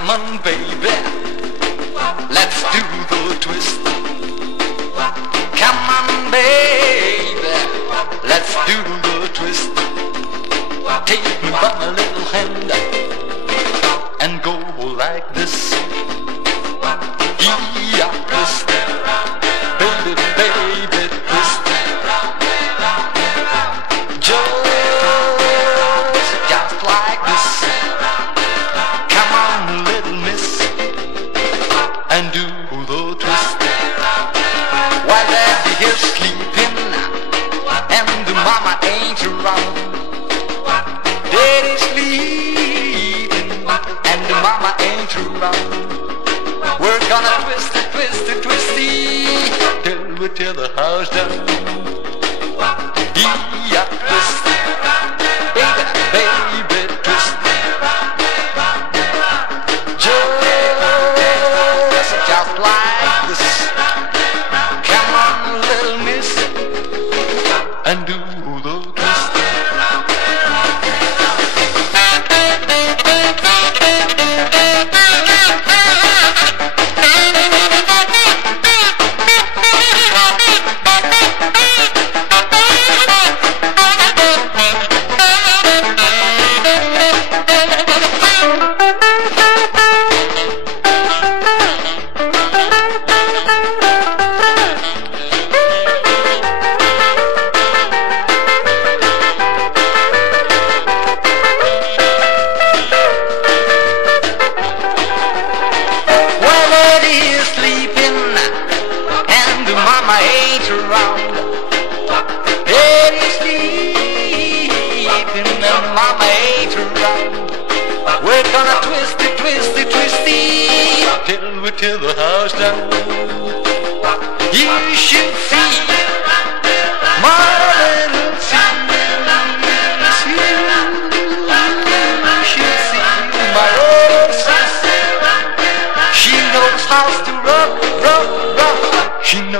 Come on, baby, let's do the twist. Come on, baby, let's do the twist. Take me by my little hand and go like this. Yeah, twist, baby, baby, twist. Just like this. Come on, little miss, and do the twist. While daddy here sleeping and the mama ain't around. Daddy's sleeping and the mama ain't around. We're gonna twist it, twist it, twisty, till we tear the house down. Yeah, twist, baby, baby, twist. Just like this. Come on, little miss, and do the twist. Mama ain't around. Daddy's sleeping and mama ain't around. We're gonna twist it, twist it, twisty, till we tear the house down. You should see my little sis. You should see my little sis. She knows how to rock, rock, rock. She knows